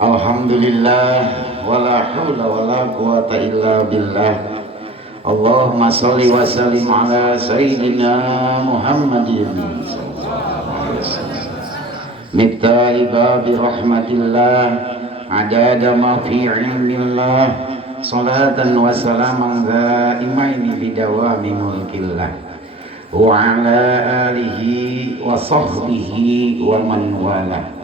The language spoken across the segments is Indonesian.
Alhamdulillah wala haula wala quwata illa billah. Allahumma shalli wa sallim ala sayyidina Muhammadin sallallahu alaihi wasallam. Miftahul babi rahmatillah adada ma fi ilmillah salatan wa salaman daimaini bidawami mulkillah wa ala alihi wa sahbihi wa man wala.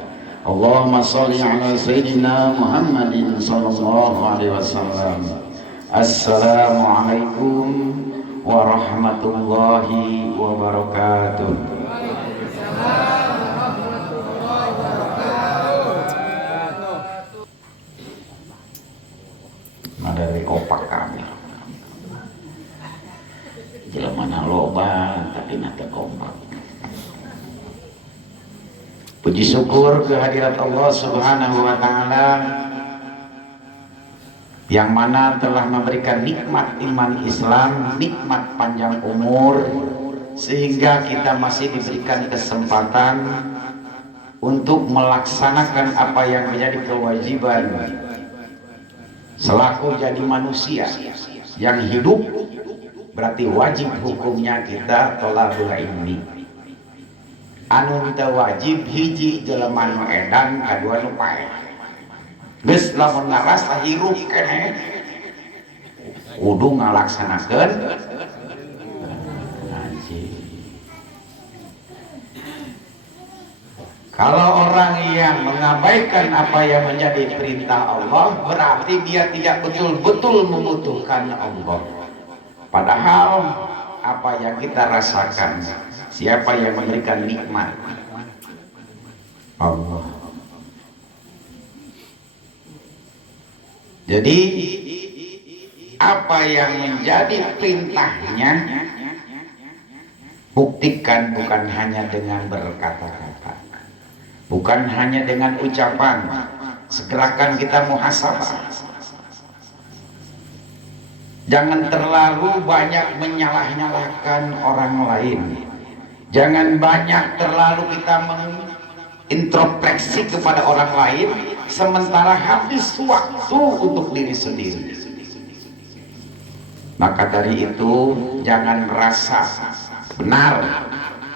Allahumma sholli ala sayyidina Muhammadin sallallahu alaihi wasallam. Assalamualaikum warahmatullahi wabarakatuh. Dari opak kami jelemana loba tapi nate kompak. Puji syukur kehadirat Allah Subhanahu wa Ta'ala yang mana telah memberikan nikmat iman Islam, nikmat panjang umur, sehingga kita masih diberikan kesempatan untuk melaksanakan apa yang menjadi kewajiban selaku jadi manusia yang hidup. Berarti wajib hukumnya kita thalabul ilmi. Anu teu wajib hiji jelema nu edan, kadua nu paeh. Geus lamun ngarasa hirup keneh kudu ngalaksanakeun ngaji. Kalau orang yang mengabaikan apa yang menjadi perintah Allah, berarti dia tidak betul-betul membutuhkan Allah. Padahal apa yang kita rasakan, siapa yang memberikan nikmat? Allah. Jadi apa yang menjadi perintahnya buktikan bukan hanya dengan berkata-kata, bukan hanya dengan ucapan. Segerakan kita muhasabah. Jangan terlalu banyak menyalah-nyalahkan orang lain. Jangan banyak terlalu kita mengintrospeksi kepada orang lain, sementara habis waktu untuk diri sendiri. Maka dari itu jangan merasa benar,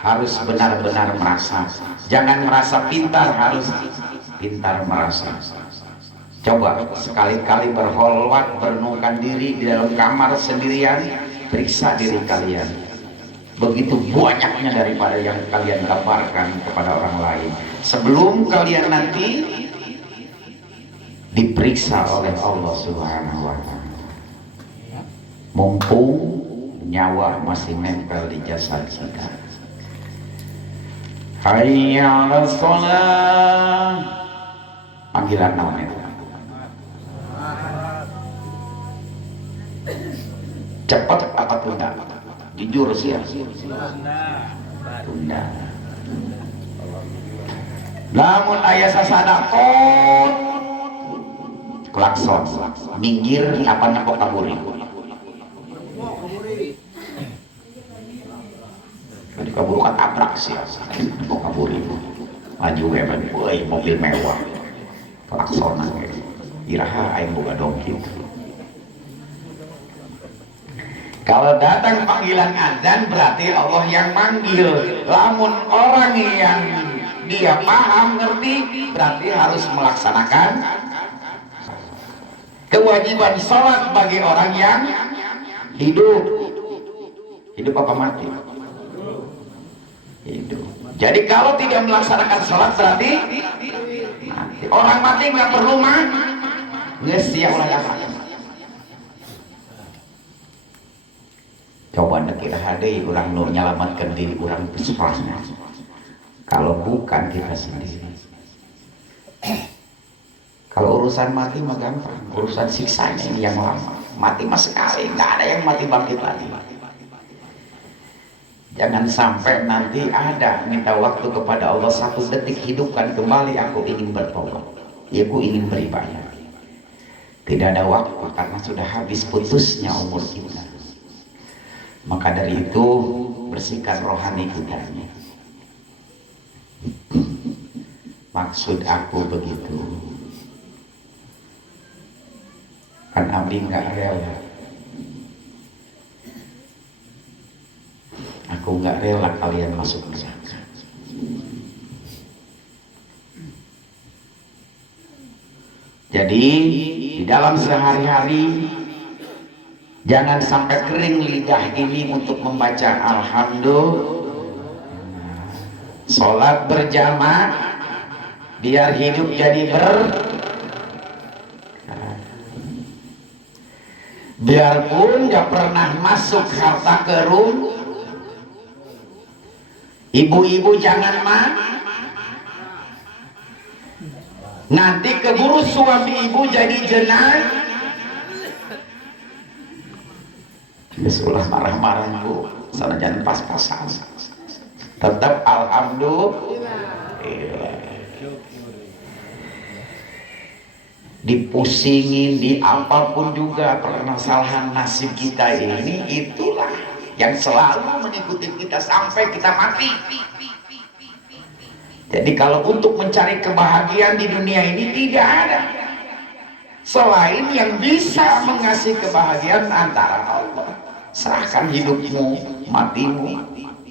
harus benar-benar merasa. Jangan merasa pintar, harus pintar merasa. Coba sekali-kali berholwat, merenungkan diri di dalam kamar sendirian, periksa diri kalian. Begitu banyaknya daripada yang kalian kabarkan kepada orang lain. Sebelum kalian nanti diperiksa oleh Allah Subhanahu wa Ta'ala. Mumpung nyawa masih nempel di jasad kita. Hayya 'alas shalah. Panggilan namanya. Cepat apa tunda? Jujur sih ya. Tunda. Namun ayah sasadakot klakson minggir apa nyapok kaburi. Jadi kabur kan tabrak sih ya. Nyapok kaburi. Maju hebat, boy mobil mewah. Klaksonan gitu. Iraha aing boga dongki. Kalau datang panggilan azan berarti Allah yang manggil. Lamun orang yang dia paham ngerti berarti harus melaksanakan kewajiban sholat bagi orang yang hidup. Hidup apa mati? Hidup. Jadi kalau tidak melaksanakan sholat berarti mati. Orang mati nggak perlu mati. Geus sia ulah apa? Coba nekir hadei orang nu nyelamatkan diri orang berserahnya. Kalau bukan kita sendiri. Kalau urusan mati mah gampang, urusan siksanya ini yang lama. Mati mah sekali, nggak ada yang mati bangkit lagi. Jangan sampai nanti ada minta waktu kepada Allah 1 detik hidupkan kembali, aku ingin bertobat, ya aku ingin beribadah. Tidak ada waktu karena sudah habis putusnya umur kita. Maka dari itu bersihkan rohani kita. Maksud aku begitu. Kan abdi nggak rela. Aku nggak rela kalian masuk neraka. Jadi di dalam sehari-hari jangan sampai kering lidah ini untuk membaca alhamdulillah. Sholat berjamaah biar hidup jadi biarpun gak pernah masuk harta karun. Ibu-ibu jangan nanti keburu suami ibu jadi jenazah. Bismillah, marah-marah bu, sana jangan pas-pasan. Tetap alhamdulillah. Dipusingin di apapun juga permasalahan nasib kita ini, itulah yang selalu mengikuti kita sampai kita mati. Jadi kalau untuk mencari kebahagiaan di dunia ini tidak ada selain yang bisa mengasih kebahagiaan antara Allah. Serahkan hidupmu, matimu,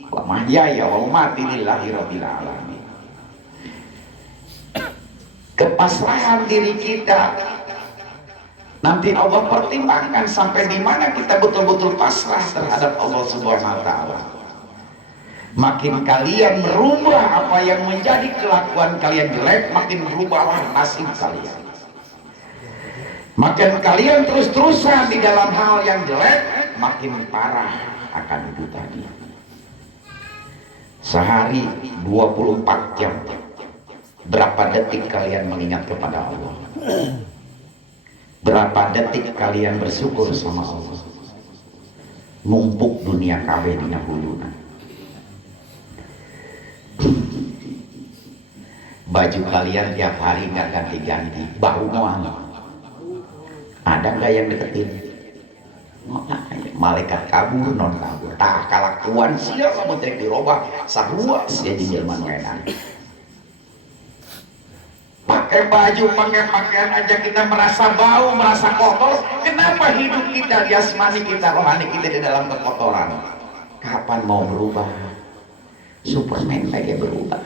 wa mahyaya wa mamati lillahi rabbil alamin. Kepasrahan diri kita nanti Allah pertimbangkan sampai di mana kita betul-betul pasrah terhadap Allah Subhanahu wa taala. Makin kalian merubah apa yang menjadi kelakuan kalian jelek, makin berubahlah nasib kalian. Makin kalian terus-terusan di dalam hal yang jelek, makin parah akan itu tadi. Sehari 24 jam, berapa detik kalian mengingat kepada Allah? Berapa detik kalian bersyukur sama Allah? Mumpuk dunia kabeh dina huluna. Baju kalian tiap hari nggak ganti-ganti, bau moal. Ada nggak yang deketin? Malaikat kabur, non kabur. Tah kalakuan sia kamu trek dirobah sarua sia di jelema edan. Pakai baju, pakai pakaian aja kita merasa bau, merasa kotor. Kenapa hidup kita, jasmani kita, rohani kita di dalam kekotoran? Kapan mau berubah? Superman lagi berubah.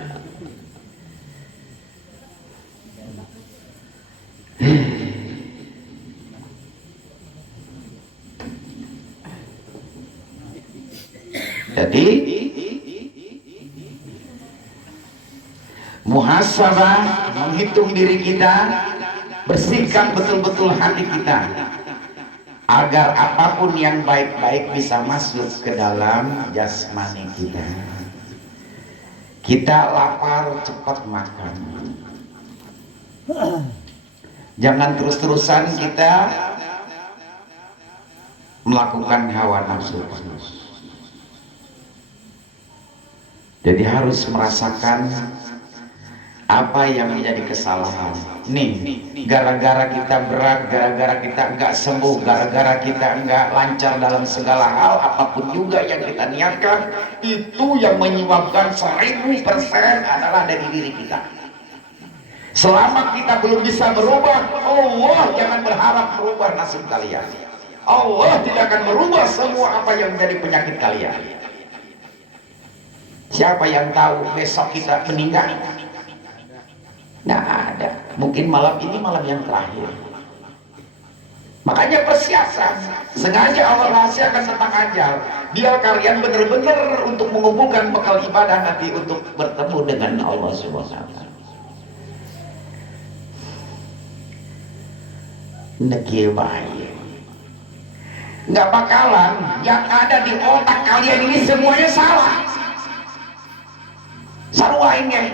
Jadi muhasabah, menghitung diri kita, bersihkan betul-betul hati kita agar apapun yang baik-baik bisa masuk ke dalam jasmani kita. Kita lapar, cepat makan. Jangan terus-terusan kita melakukan hawa nafsu. Jadi harus merasakan apa yang menjadi kesalahan. Nih, gara-gara kita berat, gara-gara kita enggak sembuh, gara-gara kita enggak lancar dalam segala hal, apapun juga yang kita niatkan, itu yang menyebabkan 1000% adalah dari diri kita. Selama kita belum bisa berubah, Allah jangan berharap merubah nasib kalian. Allah tidak akan merubah semua apa yang menjadi penyakit kalian. Siapa yang tahu besok kita meninggal? Nggak ada. Mungkin malam ini malam yang terakhir. Makanya persiapan. Sengaja Allah rahasiakan tentang ajal. Biar kalian benar-benar untuk mengumpulkan bekal ibadah nanti untuk bertemu dengan Allah Subhanahu wa taala. Nekil baik. Nggak bakalan yang ada di otak kalian ini semuanya salah. Sarwainnya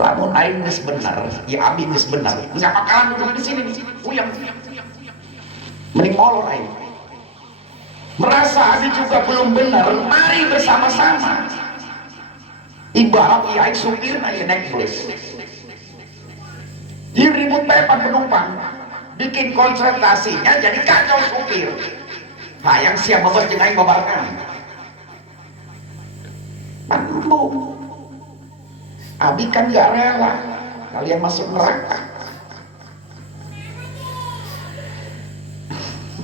lamun aing geus benar, ya abi geus benar. Enggak bakalan duduk di sini, uyang. Mending molor aing. Merasa abi juga belum benar, mari bersama-sama. Ibarat ya aing supir aing naik bus. Dia ribut pepan penumpang, bikin konsentrasinya jadi kacau supir. Hayang siap bebas jeung aing babarkan. Mampu. Abi kan gak rela kalian masuk neraka.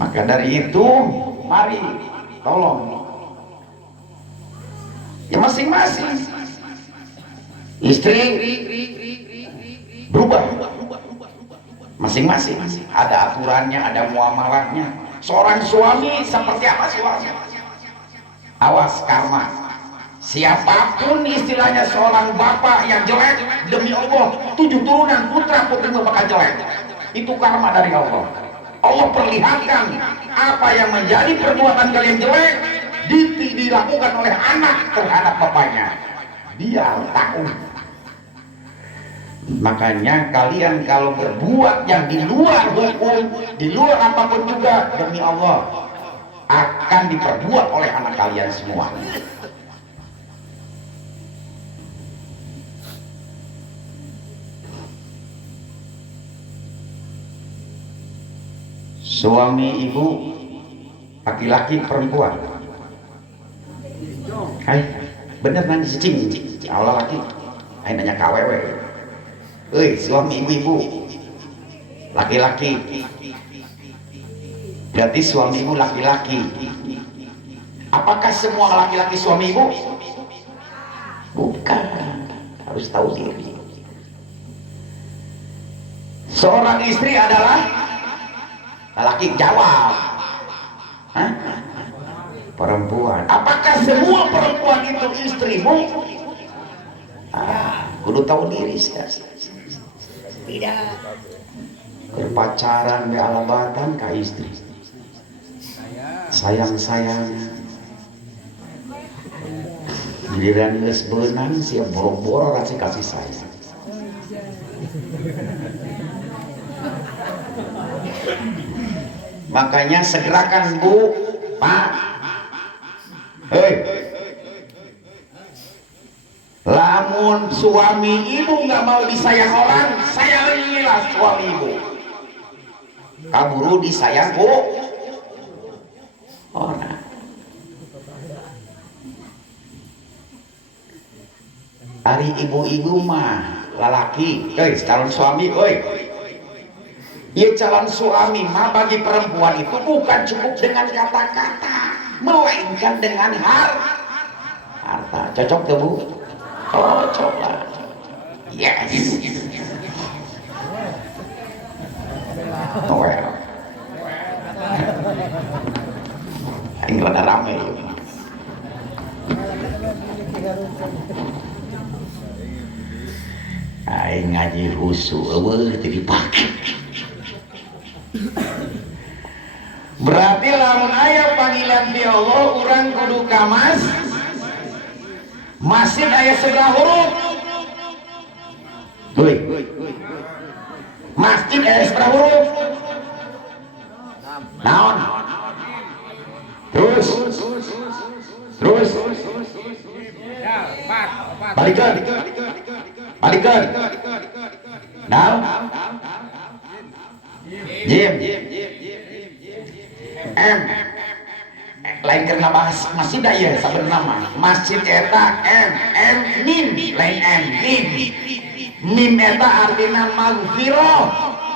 Maka dari itu mari tolong ya masing-masing istri berubah masing-masing, ada aturannya, ada muamalahnya. Seorang suami seperti apa suami? Awas karma. Siapapun istilahnya seorang bapak yang jelek, demi Allah 7 turunan putra putri bakal jelek. Itu karma dari Allah. Allah perlihatkan apa yang menjadi perbuatan kalian jelek dilakukan oleh anak terhadap bapaknya. Dia tahu. Makanya kalian kalau berbuat yang di luar hukum, di luar apapun juga, demi Allah akan diperbuat oleh anak kalian semua. Suami ibu laki-laki perempuan. Hai, bener nanti cicing Allah laki. Hai nanya kawewe. Suami ibu-ibu laki-laki, berarti suami ibu laki-laki. Apakah semua laki-laki suami ibu? Bukan, harus tahu diri. Seorang istri adalah laki, jawab. Hah? Perempuan. Apakah semua perempuan itu istrimu? Kudu tahu diri sih. Tidak. Berpacaran be alabatan ka istri. Sayang-sayang. Giliran geus beunang sia boro-boro kasih sayang. Makanya segerakan Bu, Pak. Lamun suami ibu nggak mau disayang orang, sayangilah suami ibu. Kaburu disayang Bu orang. Ari ibu-ibu mah lalaki, calon suami, ya calon suami mah bagi perempuan itu bukan cukup dengan kata-kata, melainkan dengan harta. Cocok tuh Bu? Oh, coba. Yes. Well. Ini rada rame ya. Aing ngaji husu, jadi pakai. Berarti lamun aya panggilan di Allah, urang kudu kamas. Masih ayat seberapa huruf? Masjid ayat seberapa huruf? Naon? Terus balikan naon? Jim M lain karena bahas masjid ya sabar nama masjid eta M mim lain M mim eta artinya maghfirah,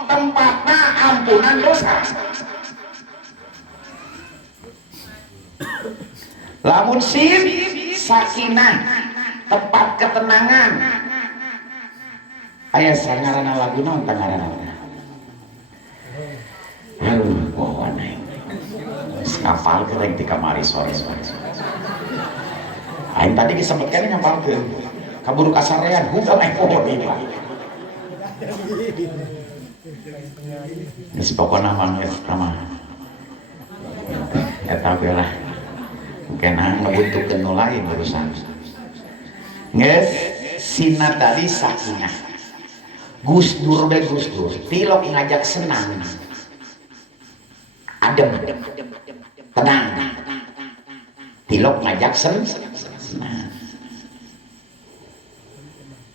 tempatna ampunan dosa. Lamun sin sakinah, tempat ketenangan. Aya sangarana lagu naon tangarana? Pohon ngapal ke lagi di kamari sore. Aing tadi disebutkan ngapal ke kaburu kasarean bukan pohon ini. Geus pokona mah geus nama. Eta ge lah. Kena ngebutuhkeun nu lain urusan. Geus sina tadi sakinah. Gus Dur tilok ngajak senang. Adem. Tenang. Tilok ngajak senang.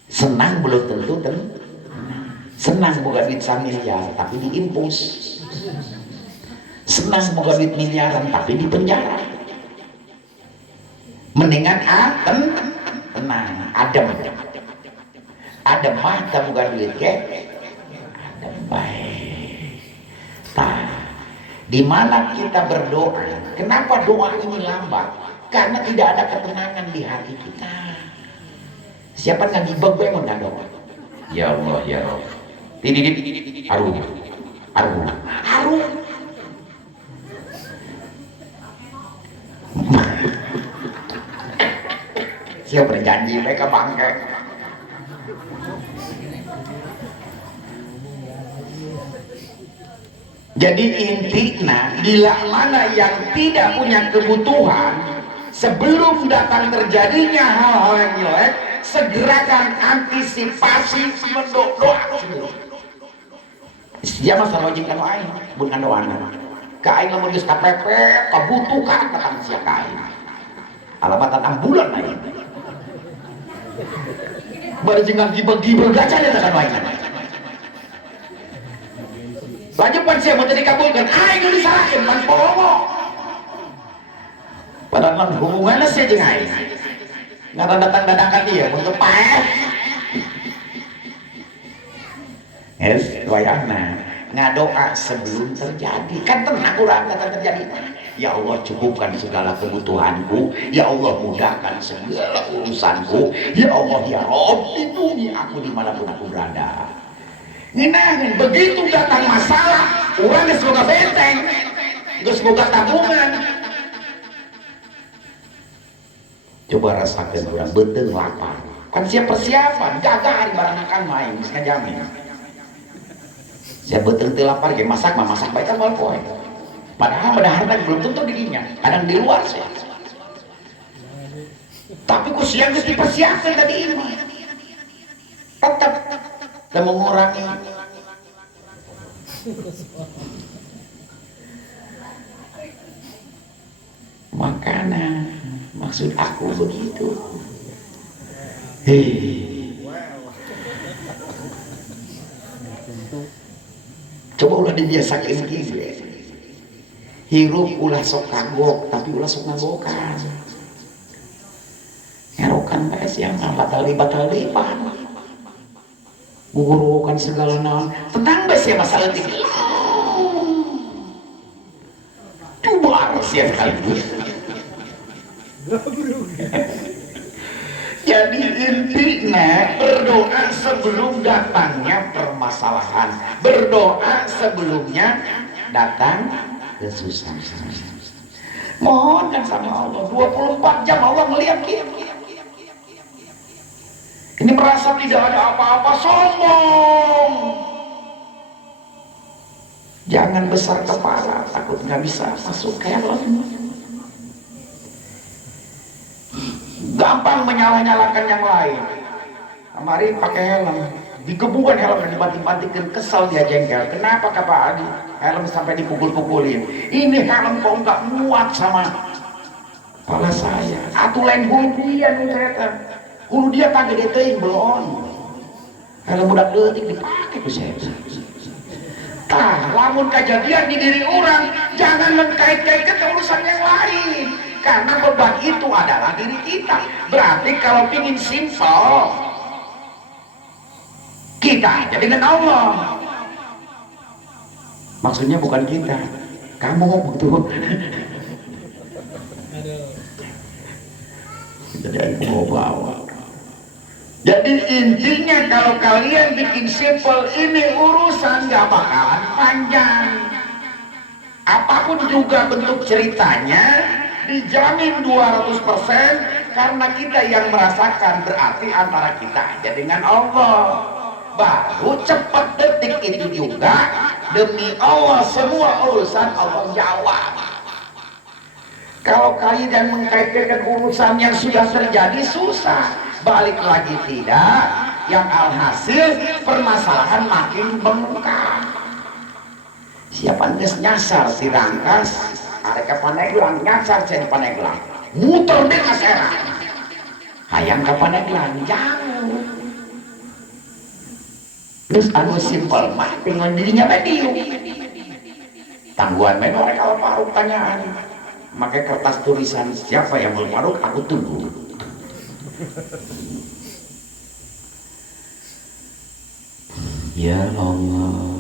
Senang belum tentu senang boga duit 1 miliar tapi diimpus. Senang boga duit miliaran tapi di penjara. Mendingan tenang, adem. Adem mah tak boga duit ke. Adem baik. Tah Di mana kita berdoa, kenapa doa ini lambat? Karena tidak ada ketenangan di hati kita. Siapa nggak dibebek nggak doa? Ya Allah ya Rob. Tidip, aruh, aruh, aruh. Siapa berjanji mereka bangke. Jadi intinya, bila mana yang tidak punya kebutuhan, sebelum datang terjadinya hal-hal yang jelek, segerakan antisipasi mendoa. Dia masa wajib kan aing, bukan doana. Ka aing lamun geus kapepet, kabutuhan datang sia ka aing. Alabatan ambulan aing. Bari jeung gibel-gibel gaca nya kan aing. Lanjut pan sia mun teu dikabulkeun, aing geus disalakeun pan pomo. Padahal hubunganna sia jeung aing. Ngata datang dadakan dia untuk paeh. Es wayahna ngadoa sebelum terjadi, kan tenang urang kata terjadi. Ya Allah cukupkan segala kebutuhanku, ya Allah mudahkan segala urusanku, ya Allah ya Rob lindungi aku dimanapun aku berada. Nginahin begitu datang masalah, urang geus boga benteng, geus boga tabungan. Coba rasakan urang beuteuh lapar, kan siap persiapan, gagah hari barangakan main geus ngajamin. Saya betul lapar, kayak masak baik kan mal poe. Padahal pada harta belum tentu dirinya, kadang di luar saya. Tapi ku siang harus dipersiapkan tadi ini. Tetap dan mengurangi. Makanan, maksud aku begitu. Hei. Coba ulah dibiasakan gitu. Hirup ulah sok kagok, tapi ulah sok ngagokan. Ngerokan bae siang batal lipat. Gugurukan segala naon. Tenang bae sia masalah tinggi. Coba sia sekaligus. Jadi intinya berdoa sebelum datangnya permasalahan, berdoa sebelumnya datang kesusahan. Mohonkan sama Allah 24 jam Allah melihat kita. Ini merasa tidak ada apa-apa, sombong. Jangan besar kepala, takut nggak bisa masuk helm. Gampang menyalah-nyalakan yang lain. Kemarin pakai helm, digebukan helm dan dibanting-bantingkan, kesal dia jengkel. Kenapa Pak Adi? Helm sampai dipukul-pukulin. Ini helm kok nggak muat sama kepala saya. Atuh lain hulu dia nunggu hulu dia tak gede teuing belum. Helm budak leutik dipakai ku saya. Tah, lamun kejadian di diri orang, jangan mengkait-kaitkan ke urusan yang lain. Karena beban itu adalah diri kita. Berarti kalau ingin simpel, kita aja dengan Allah. Maksudnya bukan kita, kamu betul. Jadi mau bawa. Jadi intinya kalau kalian bikin simpel, ini urusan gak bakalan panjang. Apapun juga bentuk ceritanya, dijamin 200% karena kita yang merasakan, berarti antara kita aja dengan Allah. Baru cepat detik itu juga demi Allah semua urusan Allah jawab. Kalau kalian mengkaitkan urusan yang sudah terjadi susah, balik lagi tidak, yang alhasil permasalahan makin bengkak. Siapa nges nyasar si Rangkas, ada ke Paneglang, nyasar saya di Paneglang, muter deh ke Serang, hayang ke Paneglang, jauh. Terus anu simpel mah tinggal dirinya medium. Tangguhan menor kalau Faruk tanyaan, pakai kertas tulisan siapa yang belum Faruk aku tunggu. Ya Allah.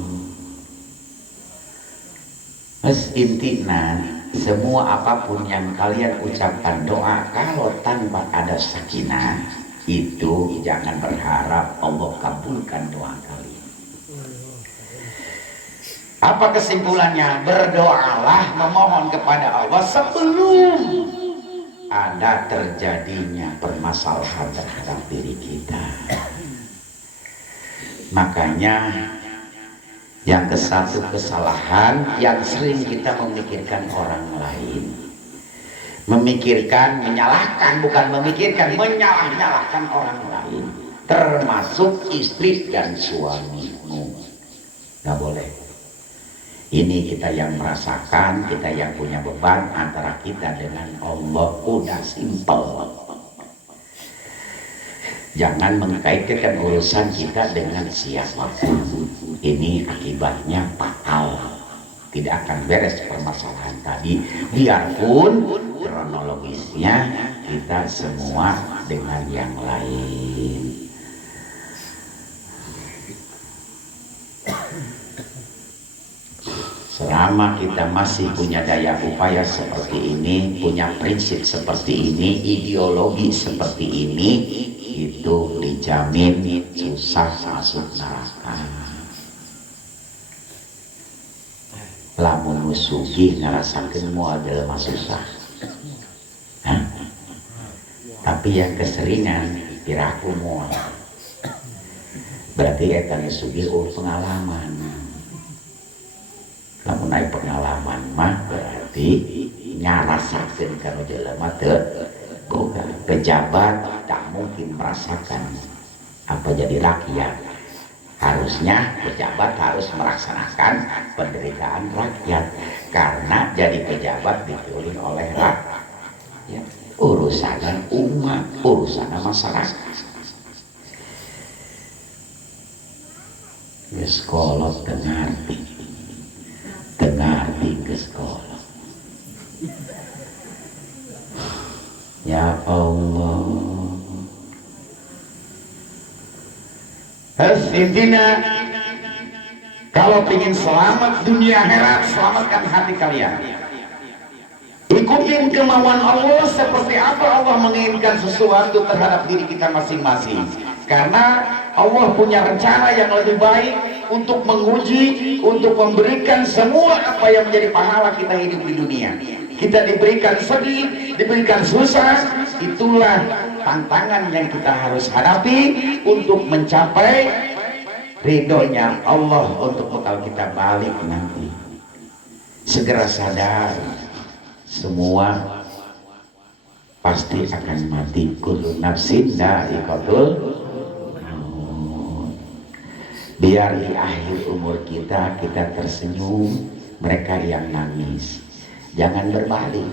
intina semua apapun yang kalian ucapkan doa, kalau tanpa ada sakinah itu jangan berharap Allah kabulkan doa kalian. Apa kesimpulannya? Berdoalah, memohon kepada Allah sebelum ada terjadinya permasalahan terhadap diri kita. Makanya yang kesatu kesalahan yang sering kita memikirkan orang lain, memikirkan, menyalahkan, bukan memikirkan, menyalah-nyalahkan orang lain, termasuk istri dan suamimu. Nggak boleh. Ini kita yang merasakan, kita yang punya beban antara kita dengan Allah, udah simpel. Jangan mengkaitkan urusan kita dengan siapapun. Ini akibatnya fatal. Tidak akan beres permasalahan tadi. Biarpun kronologisnya kita semua dengan yang lain. Selama kita masih punya daya upaya seperti ini, punya prinsip seperti ini, ideologi seperti ini, itu dijamin susah masuk neraka. Lamun musuhi ngerasakeun moal jelema susah. Tapi yang keseringan piraku moal. Berarti eta musuhi pengalaman. Lamun naik pengalaman mah berarti nyarasakeun kana jelema teu boga. Pejabat tak mungkin merasakan apa jadi rakyat. Harusnya pejabat harus melaksanakan penderitaan rakyat, karena jadi pejabat dipilih oleh rakyat. Ya, urusan umat, urusan masyarakat. Geus kolot tengarti geus kolot. Ya Allah. Intinya kalau ingin selamat dunia akhirat, selamatkan hati kalian. Ikutin kemauan Allah seperti apa Allah menginginkan sesuatu terhadap diri kita masing-masing. Karena Allah punya rencana yang lebih baik untuk menguji, untuk memberikan semua apa yang menjadi pahala kita hidup di dunia. Kita diberikan sedih, diberikan susah, itulah tantangan yang kita harus hadapi untuk mencapai ridhonya Allah, untuk bekal kita balik nanti. Segera sadar, semua pasti akan mati. Kullu nafsin dha'iqatul maut. Biar di akhir umur kita tersenyum, mereka yang nangis. Jangan berbalik.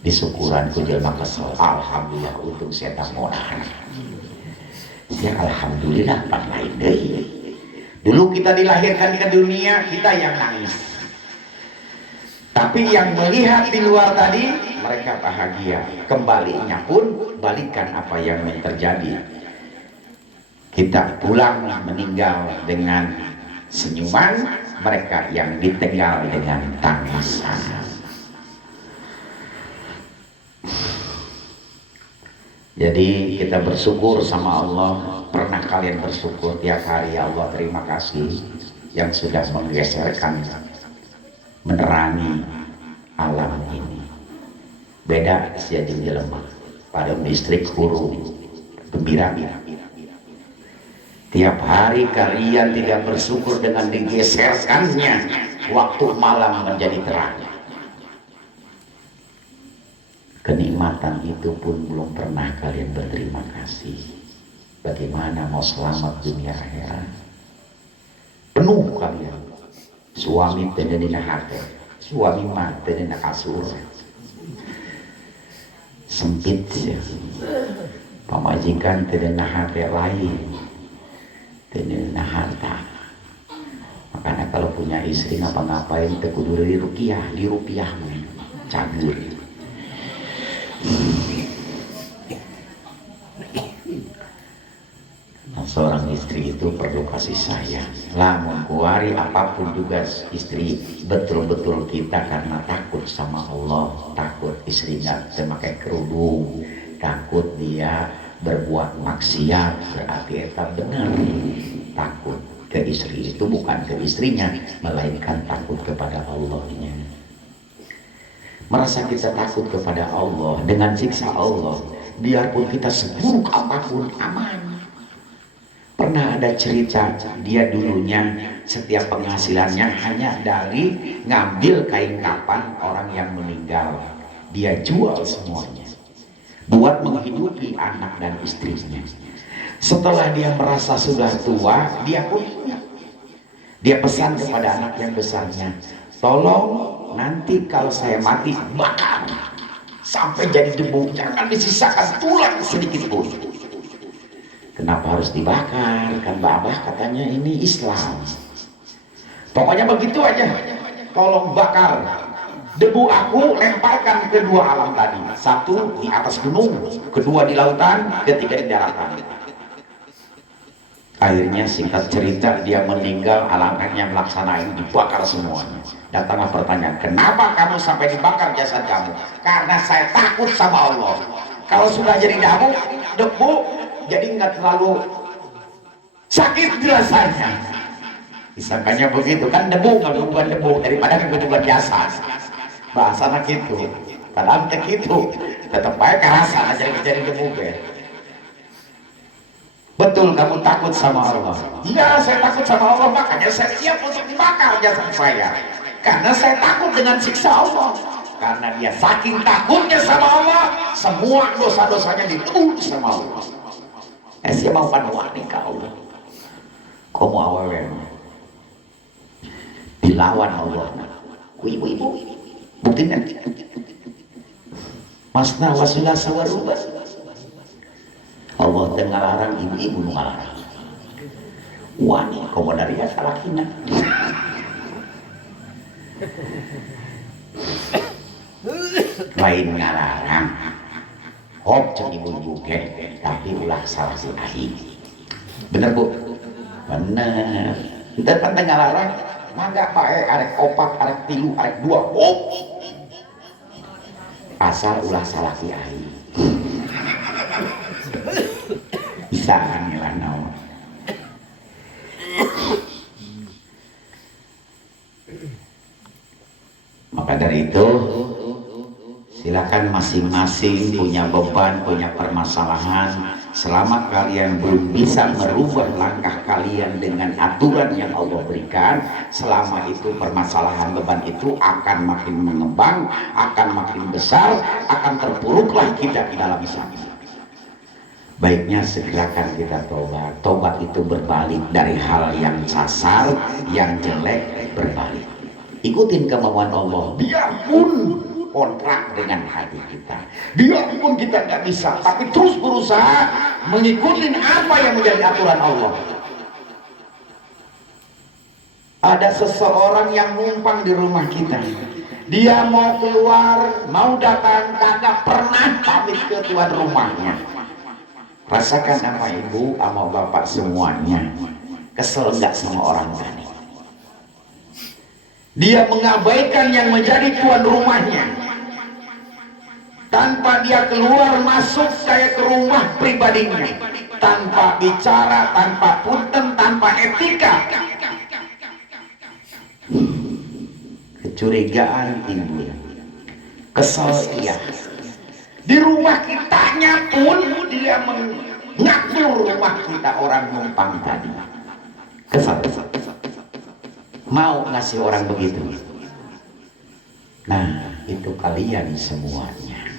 Di syukuran ku jelema kesel, alhamdulillah untung saya tak modal. Ya alhamdulillah pan lain deui. Dulu kita dilahirkan ke dunia, kita yang nangis. Tapi yang melihat di luar tadi, mereka bahagia. Kembalinya pun balikan apa yang terjadi. Kita pulang meninggal dengan senyuman, mereka yang ditinggal dengan tangisan. Jadi kita bersyukur sama Allah. Pernah kalian bersyukur tiap hari? Ya Allah, terima kasih yang sudah menggeserkan, menerangi alam ini. Beda jadi jelema pada listrik kurung gembira. Tiap hari kalian tidak bersyukur dengan digeserkannya waktu malam menjadi terang. Kenikmatan itu pun belum pernah kalian berterima kasih. Bagaimana mau selamat dunia akhirat? Penuh kalian. Suami tendena hati, suami mah tendena kasur. Sempit ya. Pamajikan tendena hati lain, tendena harta. Makanya kalau punya istri ngapa-ngapain tekudu di rupiah cagur. Nah, seorang istri itu perlu kasih sayang. Lamun kuari apapun juga istri betul-betul kita karena takut sama Allah, takut istrinya memakai kerudung, takut dia berbuat maksiat, berarti itu benar. Takut ke istri itu bukan ke istrinya, melainkan takut kepada Allahnya. Merasa kita takut kepada Allah dengan siksa Allah, biarpun kita seburuk apapun aman. Pernah ada cerita, dia dulunya setiap penghasilannya hanya dari ngambil kain kapan orang yang meninggal. Dia jual semuanya buat menghidupi anak dan istrinya. Setelah dia merasa sudah tua, dia pun dia pesan kepada anak yang besarnya, tolong nanti kalau saya mati bakar sampai jadi debu, jangan disisakan tulang sedikit pun. Kenapa harus dibakar? Kan Babah katanya ini Islam. Pokoknya begitu aja. Tolong bakar. Debu aku lemparkan ke dua alam tadi. Satu di atas gunung, kedua di lautan, ketiga di daratan. Akhirnya singkat cerita dia meninggal, alamnya melaksanakan dibakar semuanya. Datanglah pertanyaan, kenapa kamu sampai dibakar jasad kamu? Karena saya takut sama Allah. Kalau sudah jadi debu, jadi nggak terlalu sakit rasanya. Disangkanya begitu, kan debu nggak bukan debu daripada keguguran jasad. Bahasa anak itu, padahal gitu, tetap baik kerasa jadi debu ya. Betul kamu takut sama Allah? Iya, saya takut sama Allah, makanya saya siap untuk dibakar jasad saya. Karena saya takut dengan siksa Allah. Karena dia saking takutnya sama Allah, semua dosa-dosanya ditebus sama Allah. Saya mau panuani ke Allah. Kamu awalnya dilawan Allah. Ibu-ibu, buktinya masna wasilah sawarubah. Allah tengah larang, ibu-ibu ngarang. Wani kamu dari salah kina. Lain ngalarang. Hop cek ibu-ibu ke, tapi ulah salah si ahi. Bener bu? Bener. Ntar kan tengah larang, mangga pae arek opat, arek tilu, arek dua. Hop. Asal ulah salah si ahi. Bisa ngilang naon. Maka dari itu silakan masing-masing punya beban, punya permasalahan. Selama kalian belum bisa merubah langkah kalian dengan aturan yang Allah berikan, selama itu permasalahan beban itu akan makin mengembang, akan makin besar, akan terpuruklah kita di dalam sana. Baiknya segerakan kita tobat. Tobat itu berbalik dari hal yang sasar, yang jelek berbalik. Ikutin kemauan Allah, biarpun kontrak dengan hati kita, biarpun kita nggak bisa, tapi terus berusaha mengikuti apa yang menjadi aturan Allah. Ada seseorang yang numpang di rumah kita, dia mau keluar, mau datang, kagak pernah pamit ke tuan rumahnya. Rasakan sama ibu, sama bapak semuanya, kesel nggak sama orang tadi? Dia mengabaikan yang menjadi tuan rumahnya, tanpa dia keluar masuk kayak ke rumah pribadinya, tanpa bicara, tanpa punten, tanpa etika. Kecurigaan timbul, kesel iya. Di rumah kitanya pun dia mengatur rumah kita orang numpang tadi. Kesel. Mau ngasih orang begitu. Nah, itu kalian semuanya.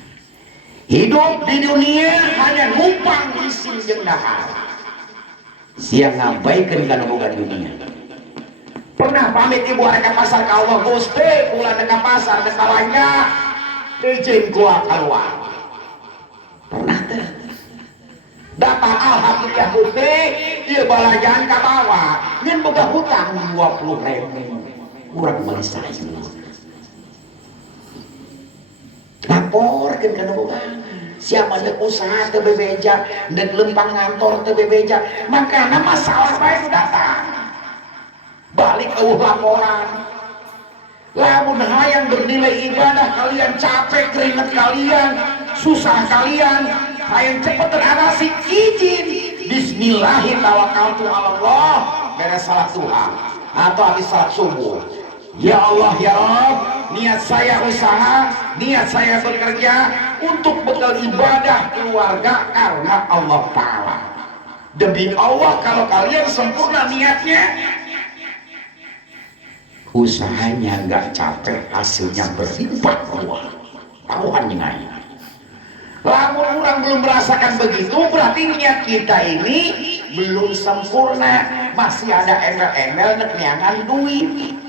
Hidup di dunia hanya numpang isi jeung dahar. Siang ngabaikan kana boga dunia. Pernah pamit ibu arek ka pasar ka Allah, Gusti, kula teh ka pasar teh salahnya izin gua keluar. Pernah teh? Datang alhamdulillah Gusti, ieu balajan ka bawah, nyen boga hutang 20.000. Urang beli sayur. Laporkeun kana boga. siapa dek usaha teu bebeja, dek lempang ngantor teu bebeja, makanya masalah bae datang. Balik laporan. Lamun hayang bernilai ibadah kalian capek keringat kalian, susah kalian, hayang cepet teratasi izin. Bismillahirrahmanirrahim. Beres salat duha atau habis salat subuh. Ya Allah ya Rabb, niat saya usaha, niat saya bekerja untuk bekal ibadah keluarga karena Allah Ta'ala. Demi Allah kalau kalian sempurna niatnya, usahanya nggak capek, hasilnya berlimpah ruah. Tahuan nyengai. Lamun orang belum merasakan begitu, berarti niat kita ini belum sempurna, masih ada embel-embel neangan duit.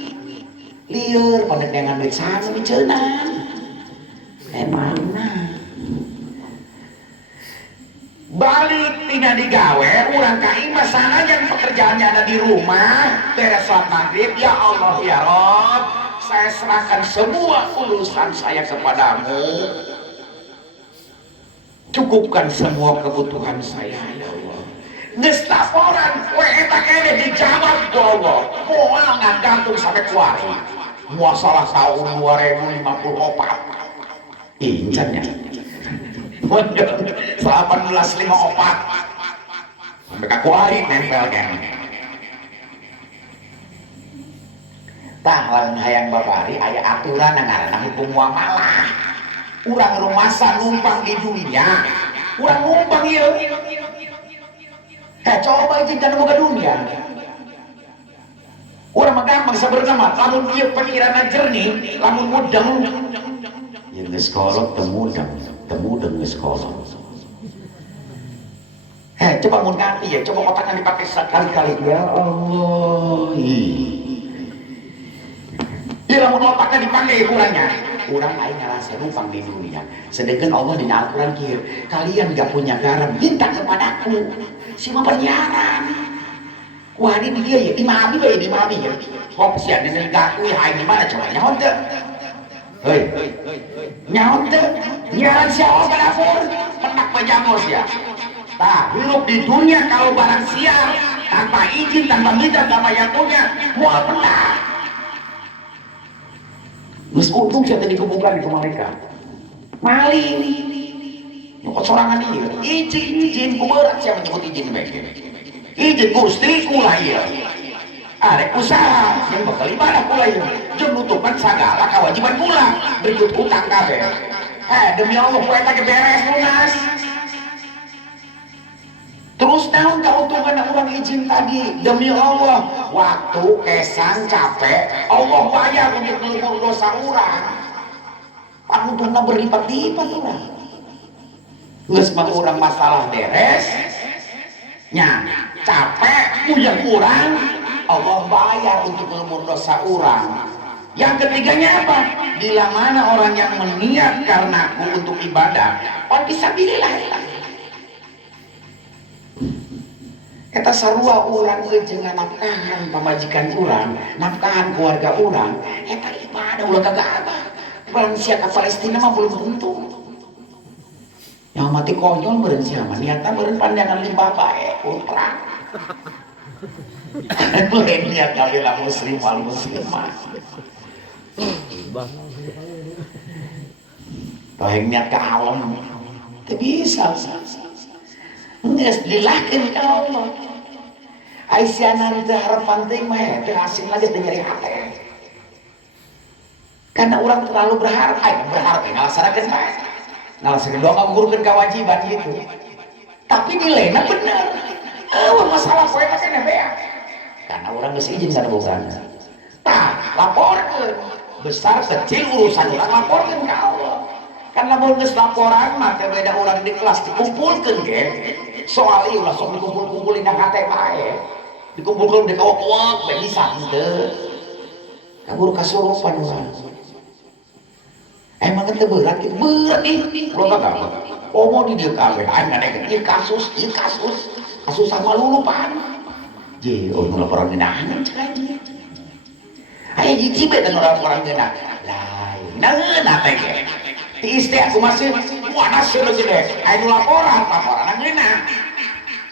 Liur pada neangan duit sana bicenan. Emangna balik tidak digawe, orang kaimah sana yang pekerjaannya ada di rumah, beres sholat maghrib, ya Allah ya Rabb, saya serahkan semua urusan saya kepadamu, cukupkan semua kebutuhan saya ya Allah. Geus laporan we eta kene dijawab ku Allah, moal ngagantung sampai kuari. Muasalah tahun 2054. Incannya 1854 sampai ke kuari nempel kene. Tah lamun hayang babari aya aturan ngaranna hukum muamalah. Urang rumasa numpang di dunia, urang numpang ieu. Coba izin kana boga dunia. Urang mah gampang sabeurna mah, lamun ieu pikiranna jernih, lamun mudeng. Ieu geus kolot teu mudeng geus kolot. Coba mun nganti ya, coba otakna dipakai sekali-kali. Ya Allah. Ieu lamun otakna dipakai kurangnya. Urang aing ngarasa numpang di dunia, sedangkan Allah di Al-Quran kieu, kalian gak punya garam minta kepadaku, si mah penyiaran. Wah ini dia ya, dimami bae dimami ya. Kok sian nenek gakui hai di mana coba nyaon teu? Heuy. Nyaon teu? Nyiaran siapa dapur? Penak pejamos ya. Tah, hidup di dunia kalau barang siar tanpa izin, tanpa minta, tanpa yang punya, moal penak. Geus untung saya tadi dikebukan itu mereka maling nyokot sorangan ieu izin kuberat siapa nyebut izin bae izin Gusti kula ieu arek usaha yang bakal ibadah kula ieu jeung nutupan sagala kewajiban kula berikut utang kabeh demi Allah kue tak beres lunas. Terus naon keuntungan orang izin tadi, demi Allah waktu kesan capek Allah bayar untuk ngelumur dosa orang. Panuntungna berlipat-lipat orang. Geus mah urang masalah beres nya capek puyeng urang, Allah bayar untuk ngelumur dosa orang. Yang ketiganya apa? Bila mana orang yang meniat karenaku untuk ibadah, on fisabilillah. Eta sarua urang jeung nafkahan pamajikan urang, nafkahan keluarga urang, eta ibadah ulah kagak apa. Barang sia ka Palestina mah belum tentu. Yang mati konyol meureun sia mah niatna meureun pandangan limbah bae ultra. Lain niat kabeh muslim wal muslimah. Toheng niat ka alam teu bisa. Nges dilahkeun ka Allah. Aisyana teh harapan teh mah teh asing lagi teh nyeri hate. Karena orang terlalu berharap, ngalaksanakeun bae. Ngalaksanakeun doa ngagugurkeun kewajiban gitu. Tapi nilainya bener. Masalah poe teh kene bea. Karena orang geus izin kana bogaan. Tah, laporkeun. Besar kecil urusan urang laporkeun ka Allah. Karena mau geus laporan mah teh beda urang di kelas dikumpulkeun ge. Soal ieu lah sok dikumpul-kumpulin nang hate bae. Dikumpulkeun di kawak-kawak bae bisa henteu. Kabur kasurupan urang. Emang teu berat kitu, berat ih. Kulo kagak apa. Mau di dieu kabeh aya ngadeg ieu kasus. Kasus sama lulupan. Je, nu laporan ngeunahan cek anjing. Aya hiji bae teh laporan ngeunah. Lain, naeun teh ge. Ti istri aku masih semua nasi lagi deh. Ayo laporan angeuna.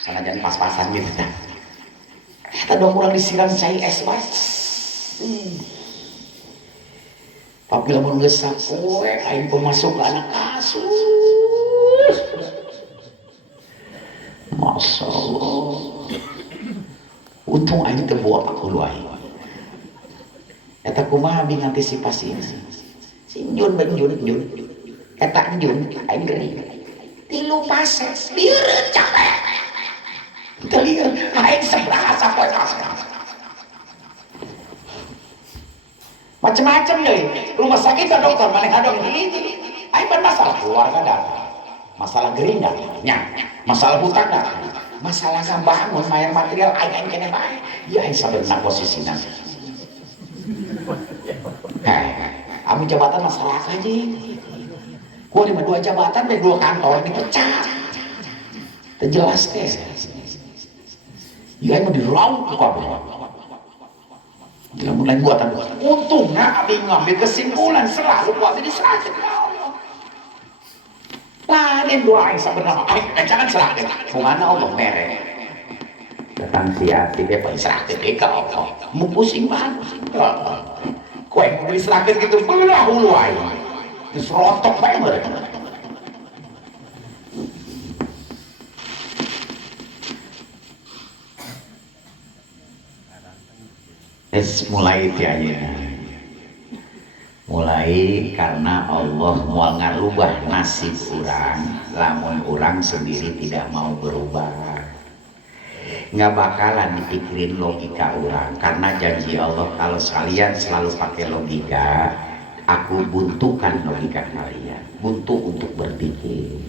Sanajan pas-pasan gitu dah. Eta dong urang disiram cai es batu. Tapi lamun geus sapoe aing pemasuk ke anak kasus. Masya Allah. Untung aing teu bawa pakulu aing. Eta kumaha abi ngantisipasina. Sinjun benjun eta enjun aing geuning. 3 pase lieureun capek. Teu lieur aing seberapa sapoe pase. Macam-macam deh. Rumah sakit ke dokter maneh hadong hiji. Aing pan masalah keluarga datang. Masalah gerinda nya, masalah hutang datang. Masalah bangun mayar material aing kene bae. Ieu aing sabeuna posisina. Kamu jabatan masalah aja. Gua 2 jabatan, 2 kantor dipecat. Terjelas teh. Ya mau diraut ku kabeh. Dia mulai buatan. Untungnya abi ngambil kesimpulan selalu buat diserahkan ke Allah. Lain doa yang sebenarnya, jangan serahkan. Kemana Allah mere. Datang si Bepa serahkan ke Allah. Mau pusing banget. Kue mau diserahkan gitu, belah hulu aja. Terus rontok banget. Mulai tiaya. Mulai karena Allah mau ngarubah nasib orang, lamun orang sendiri tidak mau berubah. Nggak bakalan dipikirin logika orang, karena janji Allah kalau kalian selalu pakai logika, aku buntukan logika kalian, buntu untuk berpikir.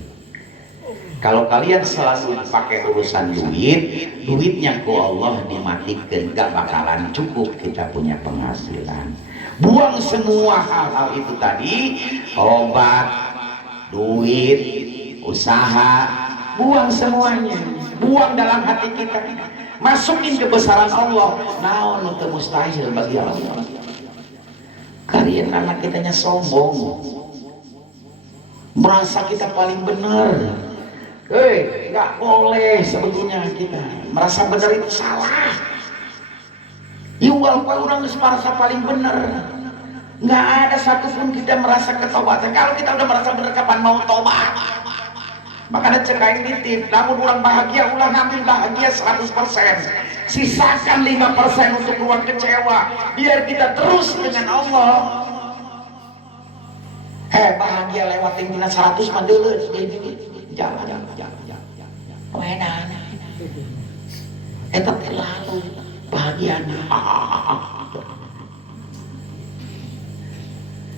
Kalau kalian selalu pakai urusan duitnya ku Allah dimatikan, nggak bakalan cukup kita punya penghasilan. Buang semua hal-hal itu tadi, obat, duit, usaha, buang semuanya, buang dalam hati kita, masukin kebesaran Allah. Naon nu teu mustahil bagi Allah. Kalian anak kitanya sombong, merasa kita paling benar. Nggak boleh sebetulnya kita merasa benar itu salah. Walaupun orang merasa paling benar, nggak ada satupun kita merasa ketobatan. Kalau kita udah merasa benar, kapan mau tobat? Makanya cekain nitip, namun orang bahagia, ulah ngambil bahagia 100%. Sisakan 5% untuk ruang kecewa, biar kita terus dengan Allah. Bahagia lewat tingginya 100 mah dulu, jalan. Enak. Eta terlalu bahagia.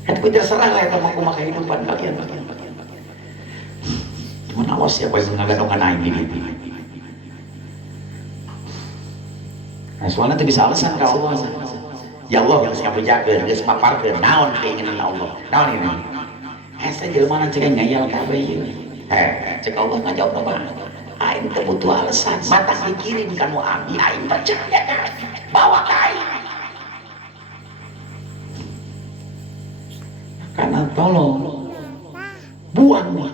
Tapi terserah lah itu mau kumaha kehidupan bagian. Cuman awas ya poe ngagadongan aing gitu. Nah, soalnya itu bisa alasan ke Allah. Ya Allah yang saya bejakeun geus paparkeun naon keinginan Allah. Naon ini? Saya jelema cek ngayal kabeh ieu. Cek Allah ngajawab apa? Aing teu butuh alasan, mata dikirim kanu abdi aing percaya kan. Bawa ka aing. Karena tolong buang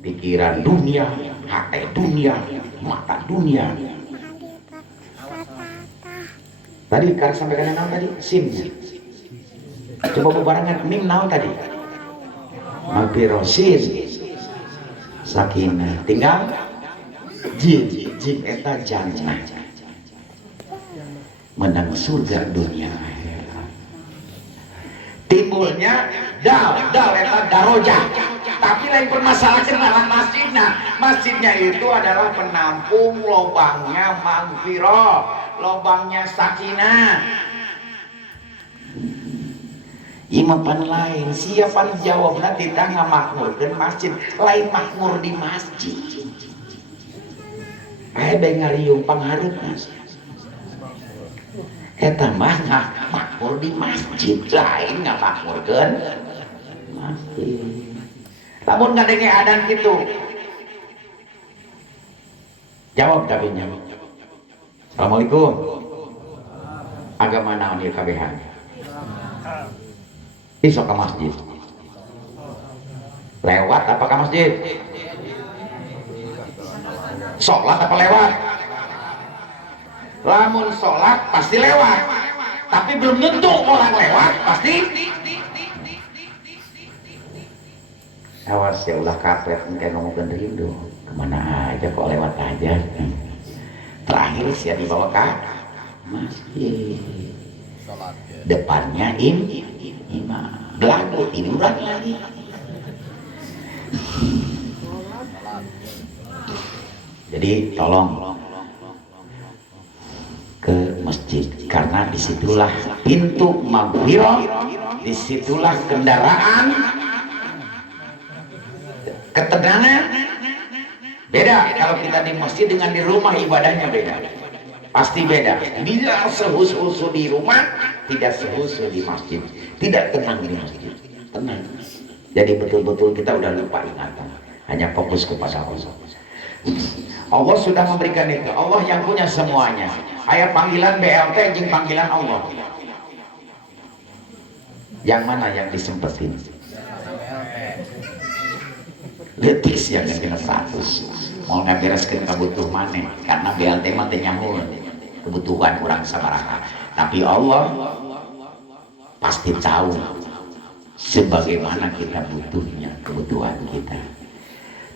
pikiran dunia, hati dunia, mata dunia. Tadi kan sampai ke naon tadi? Sim. Coba bebarengan mim naon tadi? Mafirosin. Sakinah. Tinggal jin eta jannah. Menang surga dunia akhirat. Timbulnya dal eta darojah. Tapi lain permasalahan dalam masjidnya itu adalah penampung lobangnya magfirah, lobangnya sakinah. Imapan lain siapan jawab nanti tangga makmur dan masjid lain makmur di masjid. Ngariung pangharupna. Eta mah makmur di masjid lain ngamakmurkeun masjid. Lamun ngadenge adan gitu. Jawab tapi jawab. Assalamualaikum. Agama naon ieu kabehan? Isok ke masjid. Lewat apa ke masjid? Sholat apa lewat? Lamun sholat pasti lewat, tapi belum tentu orang lewat pasti. Awas ya ulah kapet kayak ngomongin rindu kemana aja kok lewat aja. Terakhir sih dibawa ke masjid, depannya imam belagu tiduran lagi. Jadi tolong ke masjid, karena disitulah pintu maghfirah, disitulah kendaraan ketenangan. Beda kalau kita di masjid dengan di rumah, ibadahnya beda, pasti beda. Bila sehusu-husu di rumah, tidak sehusu di masjid, tidak tenang di masjid, tenang. Jadi betul-betul kita udah lupa ingatan, hanya fokus kepada Allah. Allah sudah memberikan itu, Allah yang punya semuanya. Ayat panggilan BLT jeung panggilan Allah, yang mana yang disempetin? Letik yang kena 100 mau ngabereskeun kabutuh maneh, karena BLT mah teh nyamun kebutuhan orang sabaraha, tapi Allah pasti tahu sebagaimana kita butuhnya kebutuhan kita.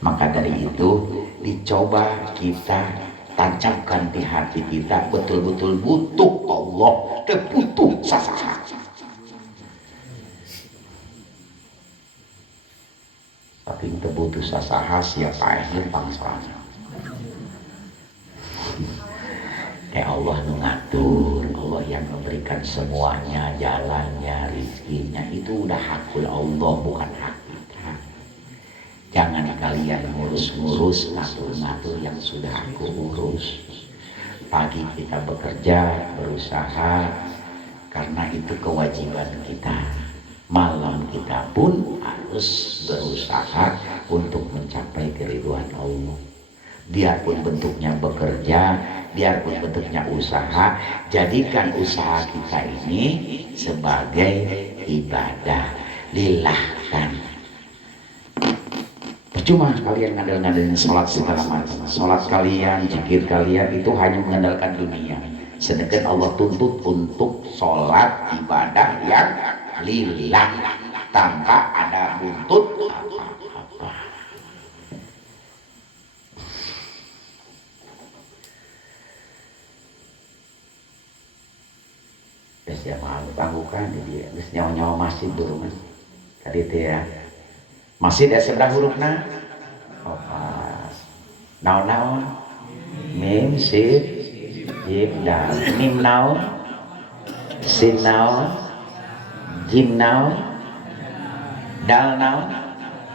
Maka dari itu dicoba kita tancapkan di hati kita, betul-betul butuh Allah, butuh sasaran. Tapi kita butuh sasaha siapa yang bangsa. Ya Allah mengatur, Allah yang memberikan semuanya, jalannya, rizkinya, itu udah hakul Allah, bukan hak kita. Jangan kalian ngurus-ngurus, ngatur-ngatur yang sudah aku urus. Pagi kita bekerja, berusaha, karena itu kewajiban kita. Malam kita pun harus berusaha untuk mencapai keridhaan Allah. Biarpun bentuknya bekerja, biarpun bentuknya usaha, jadikan usaha kita ini sebagai ibadah. Lilahkan. Percuma kalian ngandel-ngandelin sholat segala macam. Sholat kalian, zikir kalian itu hanya mengandalkan dunia. Sedangkan Allah tuntut untuk sholat ibadah yang lillah, tanpa ada buntut apa-apa. Biasanya panggukan dia, terus nyawa-nyawa masjid dulu kan, tadi itu ya. Masjid ada sebelah hurufna, naon-naon, mim, sin, jim, dal, mim naon, sin naon, jim naon, dal naon,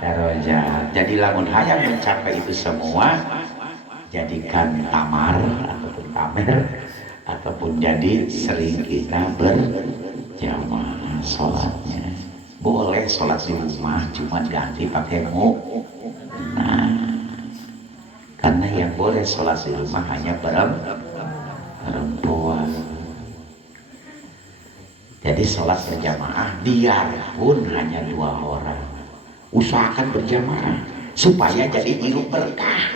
darajat. Jadi lamun hayang mencapai itu semua, jadikan tamar ataupun tamer, ataupun jadi sering kita berjamaah sholatnya. Boleh sholat di rumah, cuma ganti pakai nah, karena yang boleh sholat di rumah hanya perempuan. Jadi sholat berjamaah biarpun hanya 2 orang, usahakan berjamaah supaya jadi hirup berkah.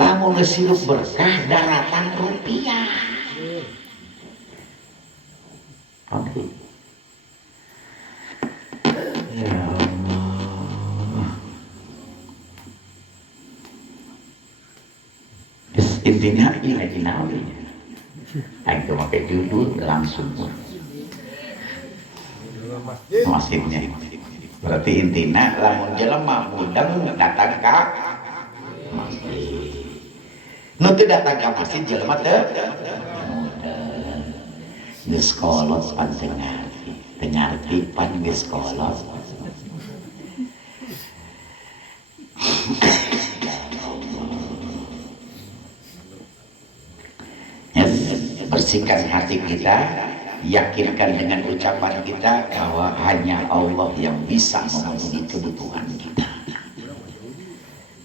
Lamun hirup berkah daratan rupiah. Oke. Ya Allah. Intinya ini lagi nawinya. Ayo pakai judul langsung masjidnya. Berarti intinya lamun jelema mudeng datang ke masjid. Nu teu datang ke masjid jelema teu mudeng. Geus kolot pan teu ngarti, teu ngarti pan geus kolot. Bersihkan hati kita, yakinkan dengan ucapan kita bahwa hanya Allah yang bisa memenuhi kebutuhan kita.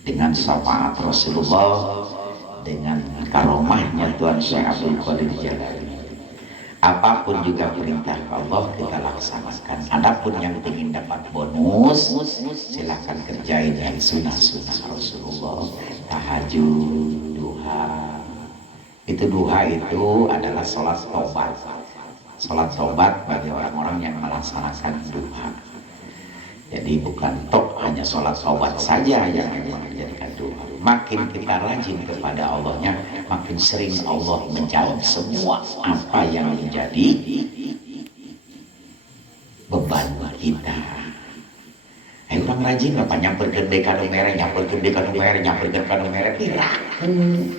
Dengan syafaat Rasulullah, dengan karomahnya Tuhan Syekh Abdul Qadir Jalali. Apapun juga perintah Allah kita laksanakan. Adapun yang ingin dapat bonus, silakan kerjain yang sunnah-sunnah Rasulullah, tahajud, duha. Itu duha itu adalah sholat tobat. Sholat tobat bagi orang-orang yang melaksanakan duha. Jadi bukan tok hanya sholat tobat saja yang menjadikan duha. Makin kita rajin kepada Allahnya, makin sering Allah menjawab semua apa yang menjadi beban kita. Ayo orang rajin apa nyamperkeun deui kanu mere, nyamperkeun deui kanu mere, nyamperkeun kanu mere, pirakeun.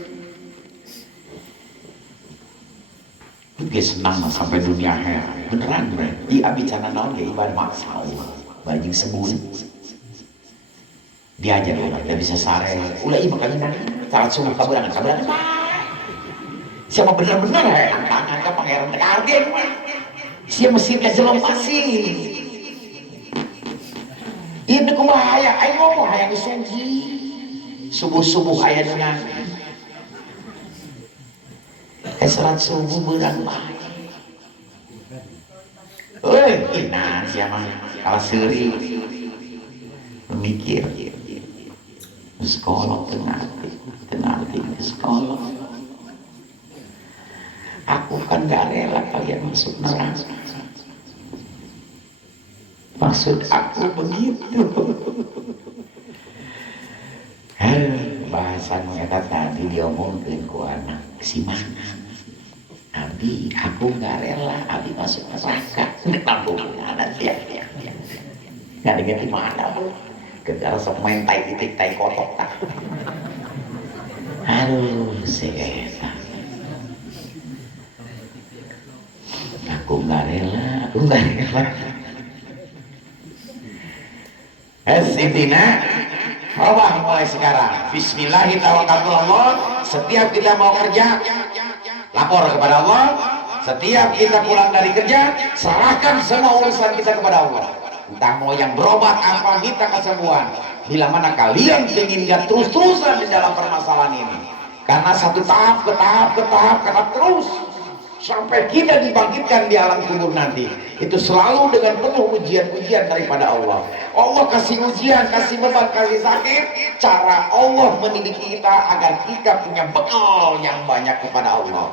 Dia senang sampai dunia akhirat. Beneran bre. Di abicana naon ge ibadah maksa Allah. Bajing sebun. Diajar orang tidak bisa sare. Ulah ieu makanya nanti salat subuh kaberangan siapa bener-bener tangan ka pangeran teh kaget mah. Sia mesin ka jelema pasir. Ieu kumaha aya? Aing ngomong hayang suci. Subuh-subuh aya dina. Salat subuh beurang bae. Inan siapa kalah seuri memikir sekolah tenang sekolah. Aku kan gak rela kalian masuk neraka. Maksud aku begitu. Bahasan eta tadi diomongkeun ku anak si Mana. Abi, aku gak rela Abi masuk neraka. Tanggung anak ya. Gak inget di mana bu. Kedara sok main tai titik tai kotok tak. Aduh, seeta. Aku gak rela. Sidina, ubah mulai sekarang. Bismillahirrahmanirrahim. Setiap kita mau kerja, lapor kepada Allah. Setiap kita pulang dari kerja, serahkan semua urusan kita kepada Allah. Entah mau yang berobat apa kita kesembuhan. Bila mana kalian ingin gak terus-terusan di dalam permasalahan ini, karena satu tahap ke tahap terus sampai kita dibangkitkan di alam kubur nanti, itu selalu dengan penuh ujian-ujian daripada Allah. Allah kasih ujian, kasih beban, kasih sakit. Cara Allah mendidik kita agar kita punya bekal yang banyak kepada Allah.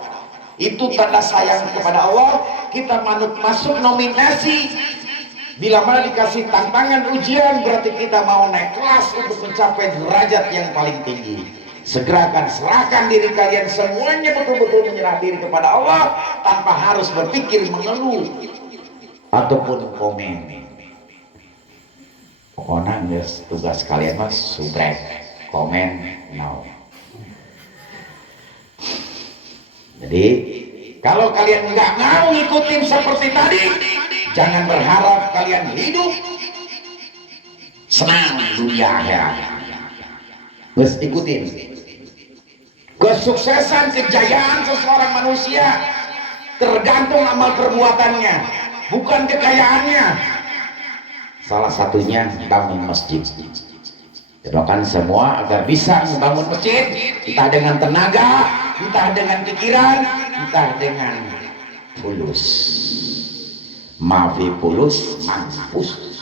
Itu tanda sayang kepada Allah. Kita masuk nominasi. Bila mana dikasih tantangan ujian, berarti kita mau naik kelas untuk mencapai derajat yang paling tinggi. Segerakan, serahkan diri kalian semuanya betul-betul menyerah diri kepada Allah tanpa harus berpikir mengeluh ataupun komen. Pokoknya guys, tugas kalian mas subrek, komen, no. Jadi kalau kalian nggak mau ngikutin seperti tadi, jangan berharap kalian hidup senang dunia akhirat. Terus ikutin. Kesuksesan, kejayaan seseorang manusia tergantung amal perbuatannya, bukan kekayaannya. Salah satunya bangun masjid. Doakan semua agar bisa membangun masjid, entah dengan tenaga, entah dengan pikiran, entah dengan fulus. Mafi fulus mampus.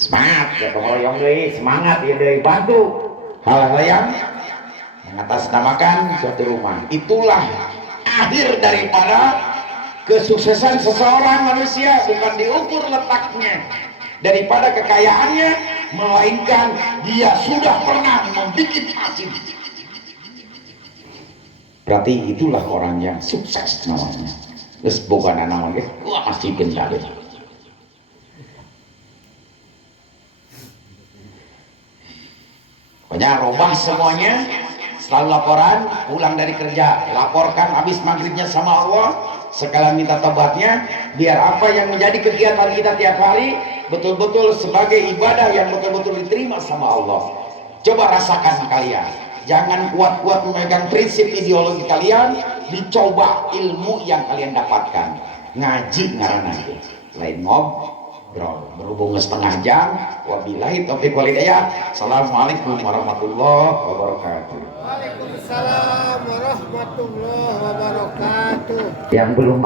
Semangat ya pengoyong deui, semangat ya deui, bantu hal-hal yang mengatasnamakan suatu rumah. Itulah akhir daripada kesuksesan seseorang manusia, bukan diukur letaknya daripada kekayaannya, melainkan dia sudah pernah membuat masjid. Berarti itulah orang yang sukses namanya. Terus bukan namanya gua masih benar. Pokoknya robah semuanya, selalu laporan, pulang dari kerja, laporkan habis maghribnya sama Allah, sekalian minta tobatnya, biar apa yang menjadi kegiatan kita tiap hari betul-betul sebagai ibadah yang betul-betul diterima sama Allah. Coba rasakan kalian, jangan kuat-kuat memegang prinsip ideologi kalian, dicoba ilmu yang kalian dapatkan. Ngaji ngaranna lain ngobrol. Berhubung setengah jam, wabillahi taufiq wal hidayah. Assalamualaikum warahmatullahi wabarakatuh. Waalaikumsalam warahmatullahi wabarakatuh. Yang belum